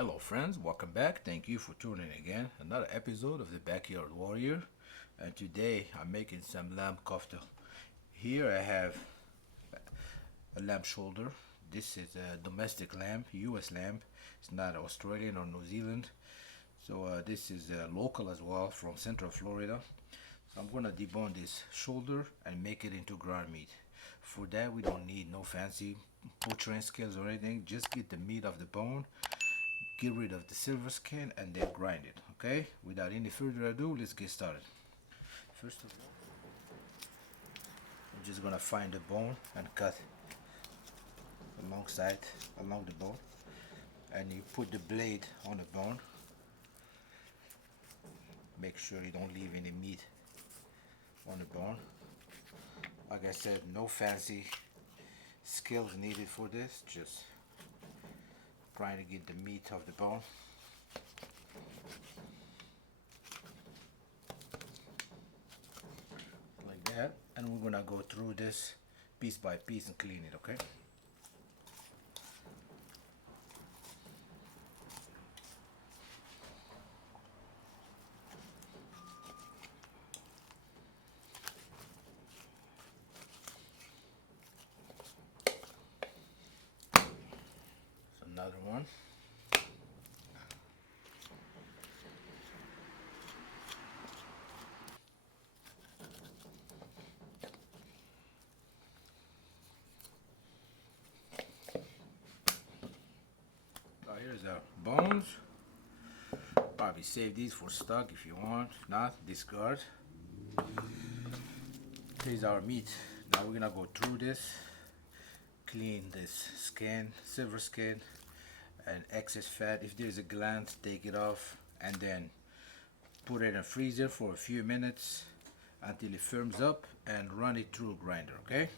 Hello friends, welcome back. Thank you for tuning in again. Another episode of the Backyard Warrior. And today I'm making some lamb kofta. Here I have a lamb shoulder. This is a domestic lamb, US lamb. It's not Australian or New Zealand. So this is local as well from Central Florida. So I'm gonna debone this shoulder and make it into ground meat. For that we don't need no fancy butchering skills or anything. Just get the meat off the bone, get rid of the silver skin, and then grind it. Okay, without any further ado, let's get started. First of all, I'm just gonna find the bone and cut along the bone, and you put the blade on the bone. Make sure you don't leave any meat on the bone. Like I said, no fancy skills needed for this, just trying to get the meat off the bone. Like that. And we're gonna go through this piece by piece and clean it, okay? So another one. Here's our bones. Probably save these for stock if you want. If not, discard. Here's our meat. Now we're gonna go through this, clean this skin, silver skin, and excess fat. If there's a gland, take it off, and then put it in a freezer for a few minutes until it firms up, and run it through a grinder. Okay.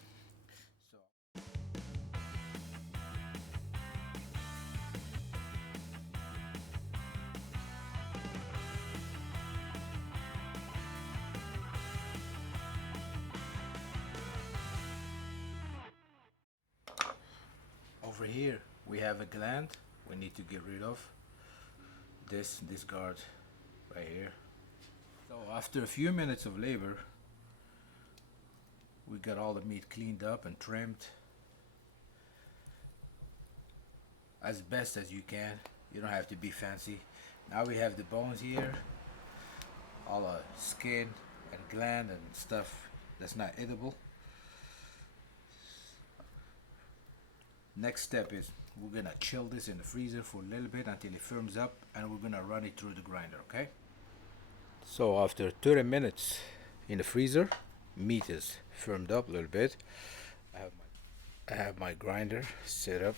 Over here we have a gland we need to get rid of. This guard right here. So after a few minutes of labor, we got all the meat cleaned up and trimmed as best as you can. You don't have to be fancy. Now we have the bones here, all the skin and gland and stuff that's not edible. Next step is we're gonna chill this in the freezer for a little bit until it firms up, and we're gonna run it through the grinder. Okay. So after 30 minutes in the freezer, meat is firmed up a little bit. I have my grinder set up.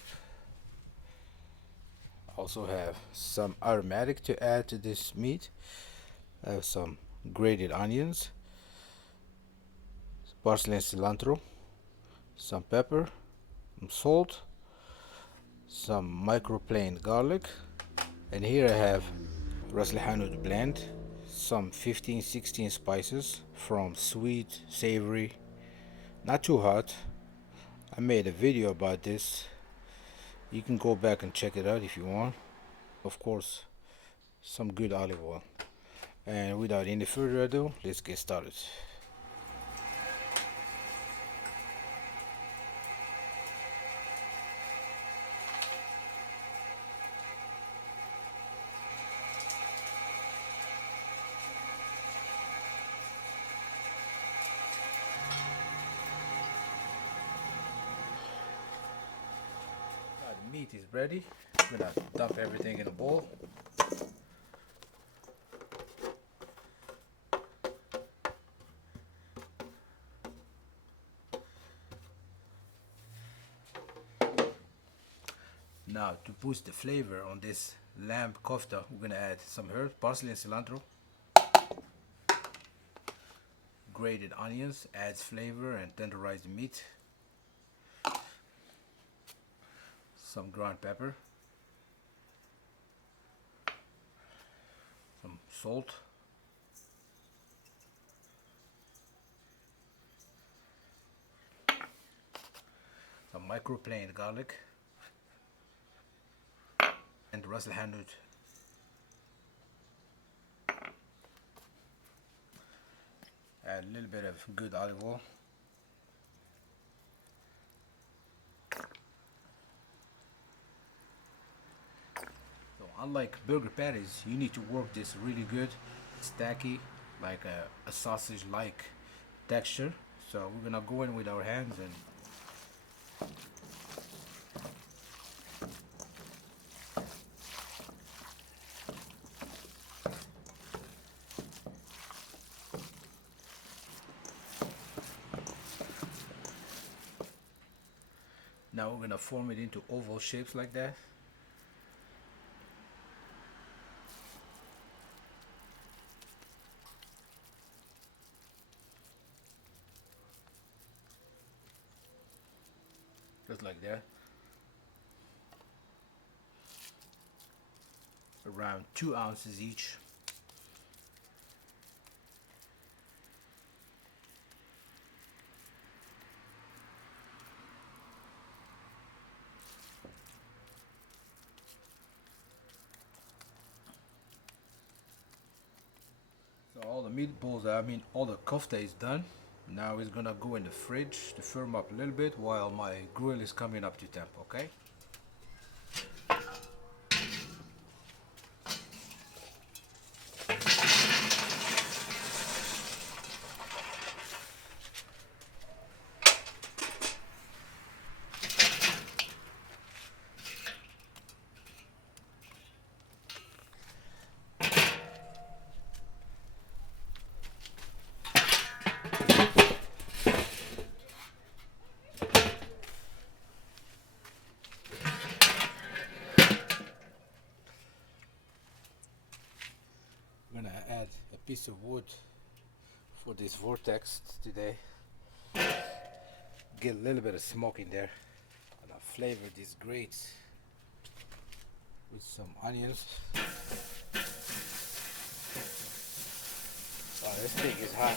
Also have some aromatic to add to this meat. I have some grated onions, parsley and cilantro, some pepper, some salt, some microplaned garlic, and here I have Ras el Hanout blend, some 15-16 spices from sweet, savory, not too hot. I made a video about this. You can go back and check it out if you want. Of course, some good olive oil. And without any further ado, let's get started. The meat is ready. I'm gonna dump everything in a bowl. Now to boost the flavor on this lamb kofta, we're gonna add some herbs, parsley and cilantro. Grated onions adds flavor and tenderize the meat. Some ground pepper, some salt, some microplaned garlic, and Ras el Hanout. Add a little bit of good olive oil. So unlike burger patties, you need to work this really good. It's tacky, like a sausage-like texture. So we're gonna go in with our hands and now we're gonna form it into oval shapes like that. Just like that. Around 2 ounces each. So all the meatballs, I mean all the kofta is done. Now it's gonna go in the fridge to firm up a little bit while my grill is coming up to temp, okay? I'm gonna add a piece of wood for this vortex today. Get a little bit of smoke in there. And I'll flavor this grate with some onions. Oh, this thing is hot.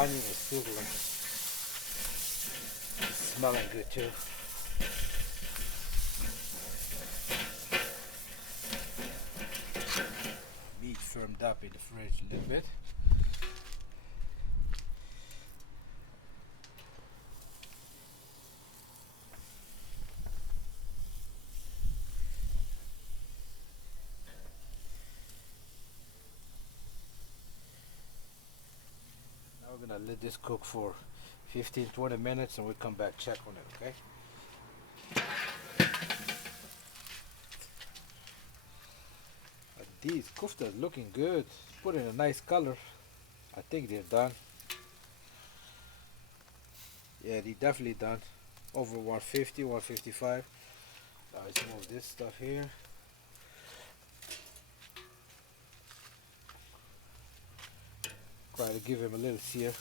Onion is sizzling. It's smelling good too. Meat firmed up in the fridge a little bit. Now we're gonna let this cook for 15-20 minutes and we'll come back check on it, okay? These koftas looking good. Put in a nice color. I think they're done. Yeah, they're definitely done. Over 150, 155. Let's move this stuff here. Try to give him a little sear.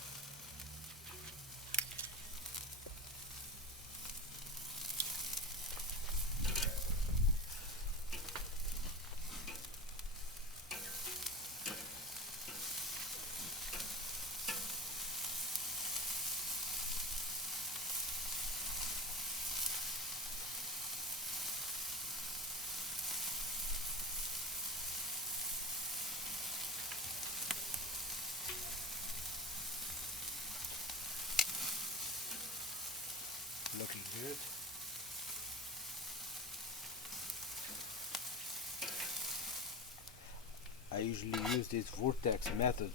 Looking good. I usually use this vortex method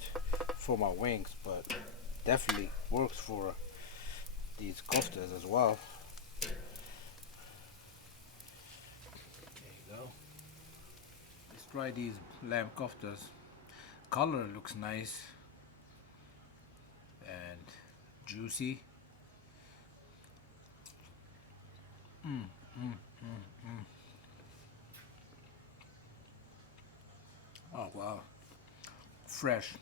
for my wings, but definitely works for these koftas as well. There you go. Let's try these lamb koftas. Color looks nice and juicy. Oh wow, fresh.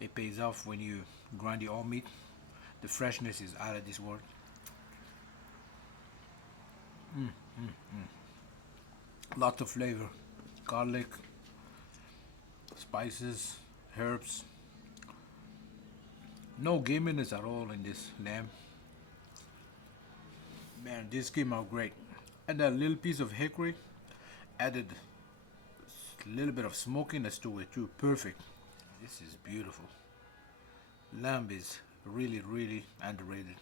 It pays off when you grind your own meat. The freshness is out of this world. Lots of flavor, garlic, spices, herbs. No gaminess at all in this lamb. Man, this came out great. And that little piece of hickory added A little bit of smokiness to it too. Perfect. This is beautiful. Lamb is really, really underrated.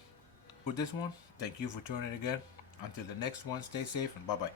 For this one, thank you for tuning in again. Until the next one, stay safe and bye bye.